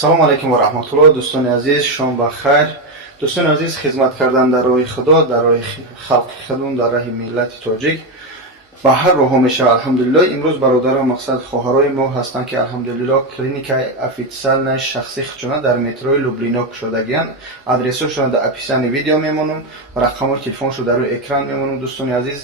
салом алейкум ва раҳматуллоҳ. дӯстони азиз, шом бахайр. дӯстони азиз, хизмат кардан дар роҳи худо, дар роҳи халқи худон, дар роҳи миллати тоҷик ба ҳар роҳҳо мешавад. алҳамдулиллоҳ. имрӯз бародарон мақсад хоҳарои мо ҳастанд ки алҳамдулиллоҳ клиникаи официалнаи шахси худшона дар метрои Люблино кушодагиянд. адресошон дар описани видео мемонам, рақамҳои телефоншон дар рӯи экран мемонам. дӯстони азиз,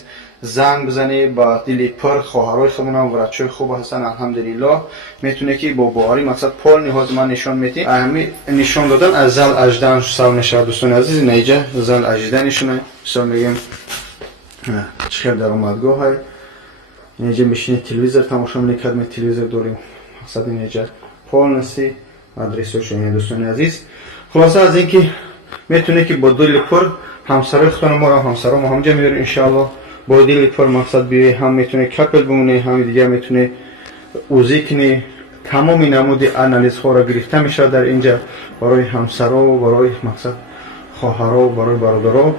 занг бизанед ба дили пир хоҳарои худонам врачои хуб ҳастанд. алҳамдулиллоҳ. метونه ки бо боварӣ мақсад пол ниҳоз ман нишон метем. ҳамин нишон додан аз зал аждан сав мешавад. дӯстони азиз, наиҷа зал ажданишона мисол мегем чихел даромадгоҳай. اینجا میشینید تلویزیون تماشا میکنید، کدوم تلویزیون داریم. مقصد اینجا پولنسی آدرسش اینه. دوستان عزیز، خلاصه از اینکه میتونه که با دل پر همسرای خودتون ما رو همسرا ما همجا میاریم ان شاء الله. با دل پر مقصد بیه هم میتونه کپل بمونه، هم دیگه میتونه اوزی کنه. تمام نمود آنالیز ها را گرفته میشه در اینجا برای همسرا و برای مقصد خواهرها و برای برادرها.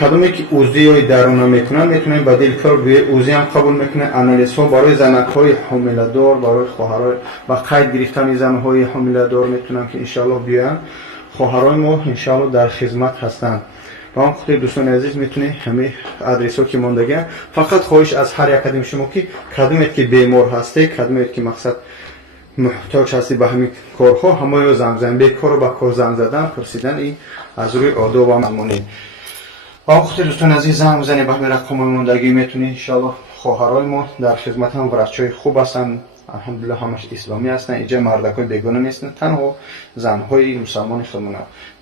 کدومی که اوزی های درونه میکنن میتونن با دل پر بیه اوزی هم قبول میکنه. آنالیز ها برای زنک های حامله دار، برای خواهرای با قید گرفتن زن های حامله دار میتونن که انشالله بیان. خواهرای ما انشالله در خدمت هستند. با هم خاطر دوستان عزیز میتونه همه آدرس ها که ماندگی. فقط خواهش از هر یک کدوم شما که کدومی که بیمار هسته، کدومی که مقصد محتاج هستی به همین کارها، همه زنگ زدن به کار و با کار زنگ زدن پرسیدن این از روی آداب و مسلمانی. با خاطر دوستان عزیز زنگ بزنید به همین رقم ماندگی میتونه ان شاء الله. خواهرای ما در خدمت هم ورچای خوب هستند. الحمدلله همش اسلامی هستند. اینجا مردکای بیگانه نیستن، تنها زنهای مسلمان خودمون.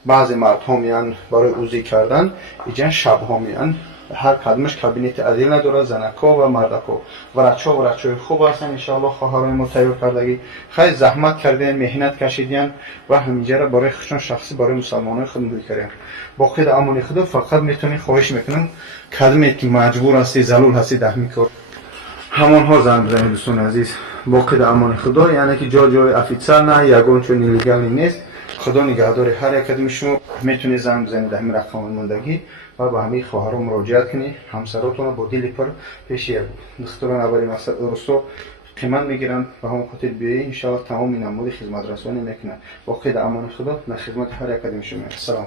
بعضی مردها میان برای اوزی کردن، اینجا شبها میان. هر کدومش کابینت عدیل نداره. زنکا و مردکا ورچای خوب هستن. ان شاء الله خواهرای ما تیار کردگی خیلی زحمت کردن، مهنت کشیدن و همینجا را برای خودشون شخصی برای مسلمانای خودمون کردن. با خود امان خدا فقط میتونی خواهش میکنم کدومی که مجبور هستی، ضرور هستی در همین کار همان ها زنگ بزنید دوستان عزیز. با خود امان خدا، یعنی که جای افیتسال نه یگان چون نیلیگالی نیست. خدا نگهدار هر یک کدوم شما. میتونید زنگ بزنید در همین رقم ماندگی و به همه خواهرها مراجعت کنید. همسراتون با دل پر پیش یک دختران برای مقصد درستو قیمت میگیرن و هم خاطر بیایی ان شاء الله تمام نمود خدمت رسانی میکنن. با خود امان خدا در خدمت هر یک کدوم شما. سلام.